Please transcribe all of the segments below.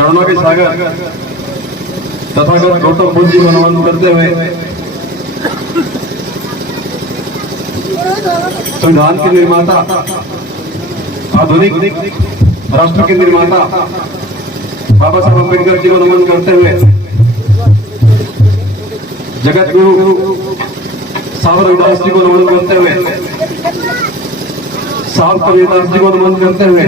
करुणा के सागर तथागत गौतम बुद्ध जी को नमन करते हुए संविधान के निर्माता, आधुनिक राष्ट्र के निर्माता बाबा साहब अम्बेडकर जी को नमन करते हुए जगत गुरु साहब रविदास जी को नमन करते हुए, साहब कबीरदास जी को नमन करते हुए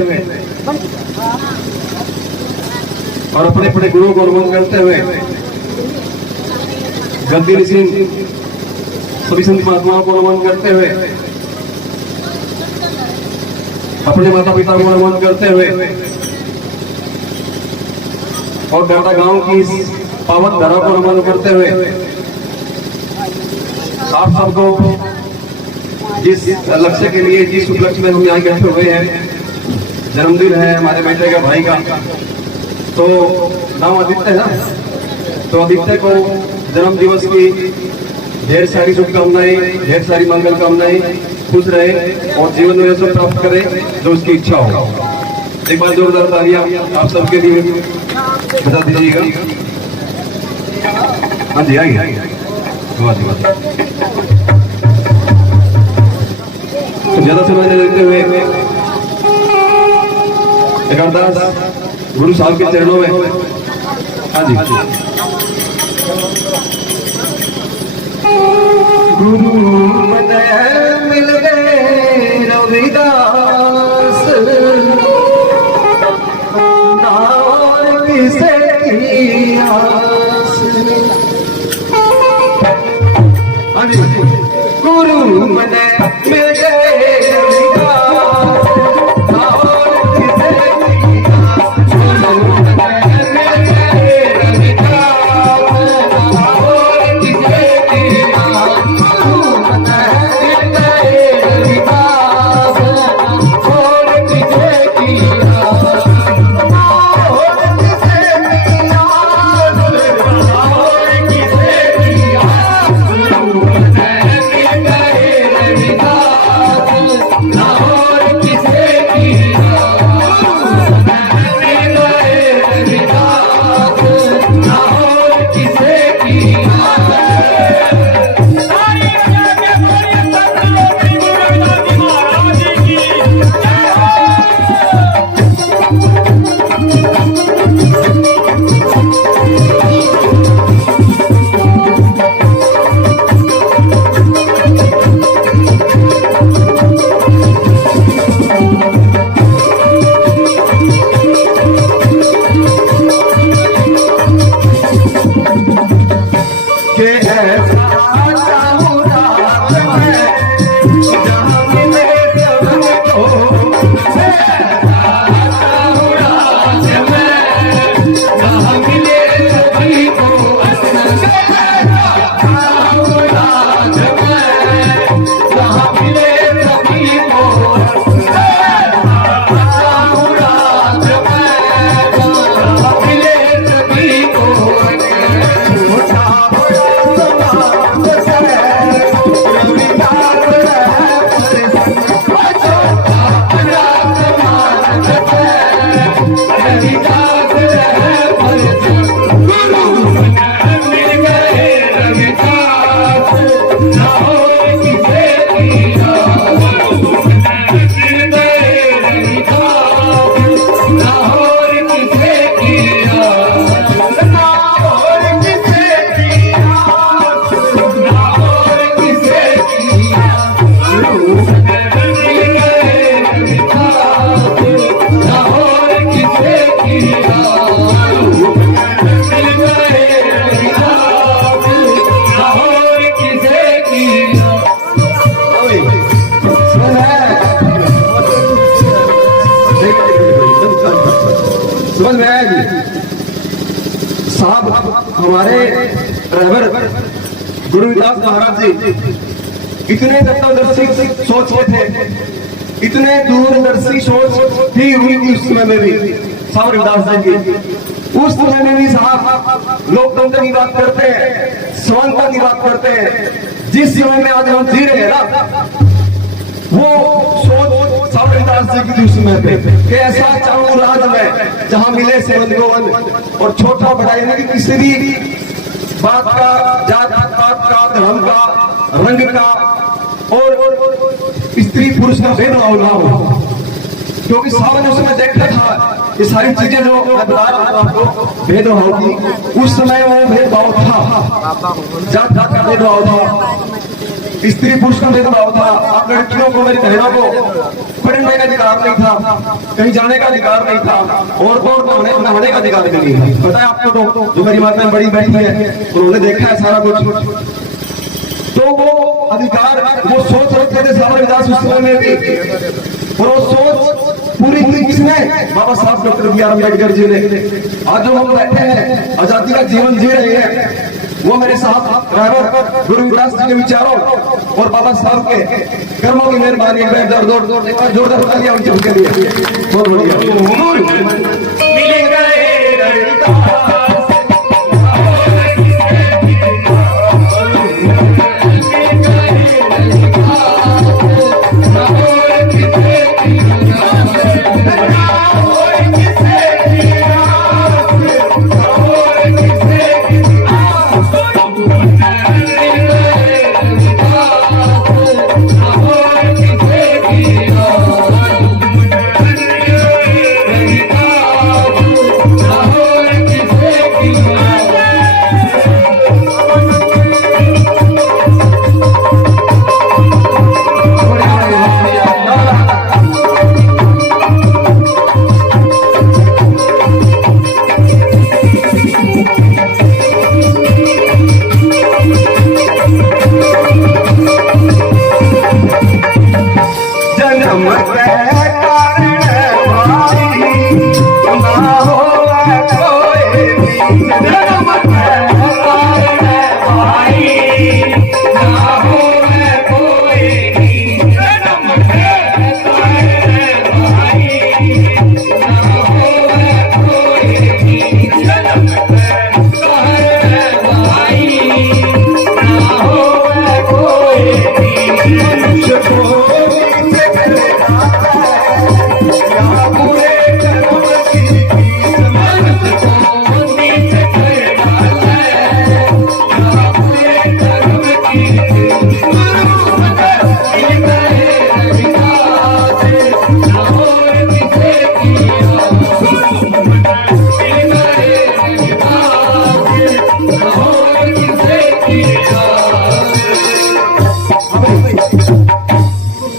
और अपने अपने गुरु को नमन करते हुए गद्दी ऋषि सभी संत महात्माओं को नमन करते हुए, अपने माता पिता को नमन करते हुए और गाटा गांव की इस पावन धरा को नमन करते हुए आप सबको जिस लक्ष्य के लिए, जिस उपलक्ष्य में हम यहाँ इकट्ठे हुए हैं, जन्मदिन है हमारे बेटे का, भाई का, तो नाम आदित्य है ना, तो आदित्य को जन्म दिवस की ढेर सारी शुभकामनाएं, ढेर सारी मंगल कामनाएं, खुश रहे और जीवन में सब प्राप्त करे जो उसकी इच्छा हो। एक बार जोरदार तालियां आप सबके लिए बता दीजिएगा। हाँ जी, आइए तो ज्यादा समय न देते हुए एक अरदास गुरु साहब के चरणों में। हाँ जी, गुरु मिल गए रविदास, नार किसे की आस। हाँ जी, गुरु मिल गए रविदास, नार किसे की आस। समझ में आया जी? साहब हमारे ड्राइवर गुरु रविदास महाराज जी इतने तत्वदर्शी सोच के थे, इतने दूरदर्शी सोच थी उनकी उस समय में भी, साहब रविदास जी की उस समय में भी साहब लोकतंत्र की बात करते हैं, समानता की बात करते हैं। जिस समय में आज हम जी रहे हैं ना, वो सोच सावरदास जी की दुश्मन पे कि ऐसा चाहूं राज में जहां मिले सेवन को वन, और छोटा बड़ा यानी कि किसी भी बात का, जात पात का, धर्म का, रंग का और स्त्री पुरुष का भेदभाव ना हो। क्योंकि सावन उसमें देखा था ये सारी चीजें जो मैं बता रहा हूं आपको भेदभाव की, उस समय वो भेदभाव था, जात पात का भेदभाव था, स्त्री पुरुष का भेदभाव था। आप लड़कियों को, मेरी बहनों को पढ़ने का अधिकार नहीं था, कहीं जाने का अधिकार नहीं था, औरतों को नहाने का अधिकार नहीं था। पता है आपको, तो जो मेरी माता बड़ी बैठी है उन्होंने देखा है सारा कुछ। तो वो अधिकार, वो सोच रखते थे सावरदास उस समय में भी, और वो सोच पूरी की किसने? बाबा साहब doctor B are Ambedkar ji ने। आज जो हम बैठे हैं, आजादी का जीवन जी रहे हैं, वो मेरे साथ ड्राइवर गुरु विकास जी के विचारों और बाबा साहब के कर्मों की मेहरबानी है। जोरदार तालियां उनके लिए। बहुत बढ़िया।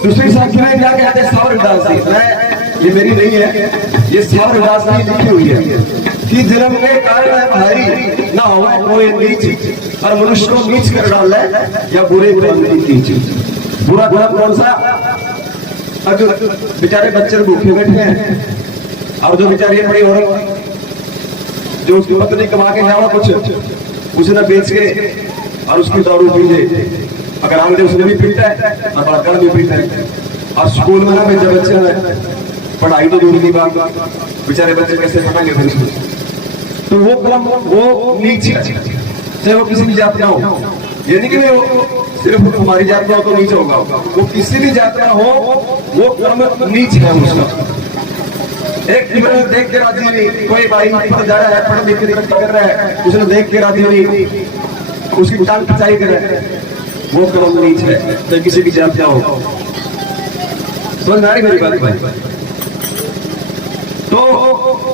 दूसरी साथी में क्या कहते हैं? सावरदास जी। मैं, ये मेरी नहीं है, ये सावरदास की लिखी हुई है कि जन्म के कारण भाई ना हो कोई नीच, और मनुष्य को नीच कर डाला है या बुरे बुरा गुना कौन सा? अब जो बेचारे बच्चे भूखे बैठे हैं, और जो बेचारी बड़ी औरत जो उसकी पत्नी कमा के लावा कुछ उसने बेच के और उसकी दारू पी ले, अगर आगे उसने भी पीता है और बाकर भी पीता है, और स्कूल में ना भेजा बच्चे में पढ़ाई तो दूर की बात, बेचारे बच्चे कैसे पढ़ाएंगे फिर स्कूल? तो वो कलम, वो नीच, चाहे वो किसी भी जात का हो, ये नहीं कि वो सिर्फ हमारी जात का हो तो नीच होगा, वो किसी भी जात का हो वो कर्म नीच है उसका। एक देख के राजी नहीं, कोई भाई पर जा रहा है, पढ़ लिख के तरक्की कर रहा है, उसने देख के राजी नहीं, उसकी टांग खिंचाई कर रहा है, वो कर्म नीच है, तो किसी भी जात का हो। समझ में आ रही मेरी बात भाई? तो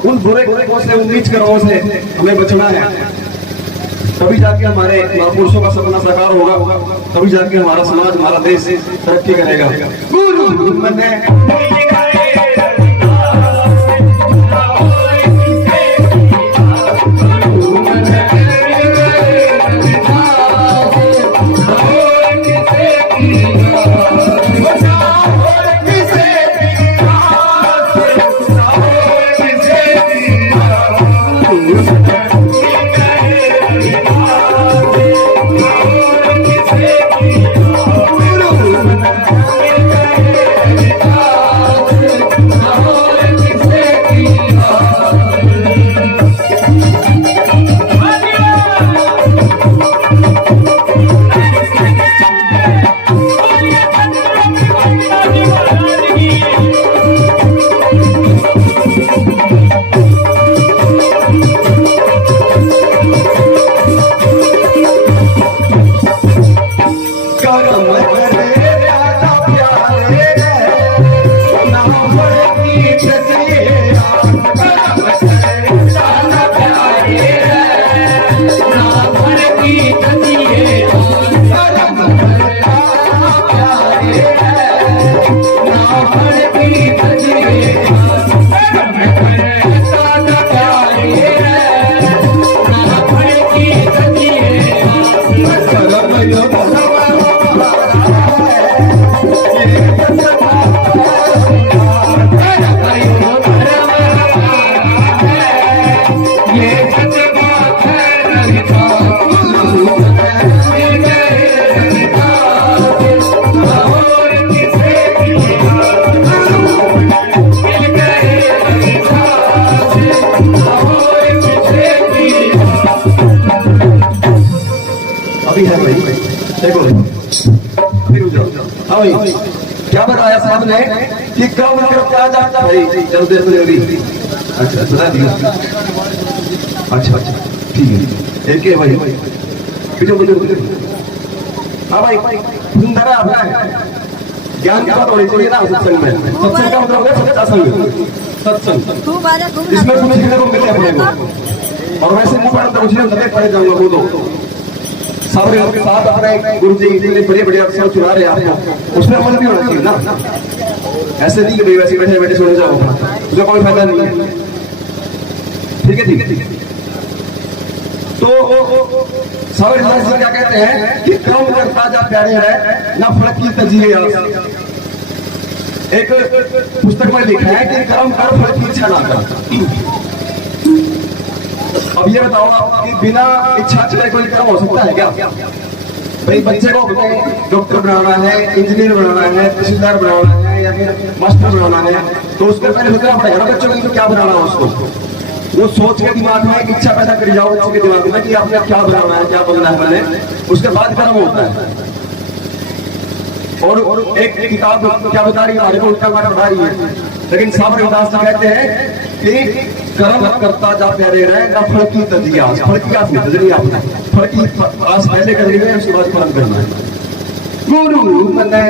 उन बुरे कर्मों से, उन नीच कर्मों से हमें बचना है, तभी जाके हमारे महापुरुषों का सपना साकार होगा, तभी जाके हमारा समाज, हमारा देश तरक्की करेगा। गुरु मैंने ये सच बात है ललिता मिल गए ललिता और किसे किया मिल गए ललिता और किसे किया। अभी है भाई देखो फिर जाओ। हाँ भाई क्या बताया साहब ने कि कब क्या जाता भाई जल्दी जल्दी। अच्छा सुना दिया। अच्छा अच्छा ठीक है एक है भाई पीछे बोले। हाँ भाई सुंदर अपना ज्ञान की बात होनी चाहिए ना सत्संग में। सत्संग का मतलब है सत्संग सत्संग इसमें कुछ सीखने को मिले अपने को। और वैसे मुंह पर तो मुझे अंदर पड़े जाऊंगा वो दो सारे के साथ अपने गुरु जी इतने बड़े बड़े अफसर चुना रहे आपको उसमें अमल भी होना चाहिए ना। ऐसे नहीं कि भाई वैसे बैठे बैठे सोने जाओ उसका कोई फायदा नहीं है। ठीक है ठीक है ठीक है। तो सारे जी क्या कहते हैं कि कर्म करता जा प्यारे है ना फल की तजिए। एक पुस्तक में लिखा है कि कर्म कर फल की इच्छा ना कर। अब ये बताओ कि बिना इच्छा के कोई कर्म हो सकता है क्या? भाई बच्चे को डॉक्टर बनाना है इंजीनियर बनाना है तहसीलदार बनाना है या फिर मास्टर बनाना है तो उसको पहले सोचना पड़ेगा ना बच्चों को तो क्या बनाना है उसको। वो सोच के दिमाग में एक इच्छा पैदा कर जाओ बच्चे के दिमाग में कि आपने क्या बनाना है क्या बनना है मैंने उसके बाद कर्म होता है। और एक किताब क्या बता रही है हमारे को उल्टा मार्ग बता रही है। लेकिन साहब रविदास जी कहते हैं कि कर्म करता जा प्यारे रहे ना फल की तजियास। फल की आस नहीं तजरी आपने फल की आस पहले करनी है उसके बाद कर्म करना है। गुरु बने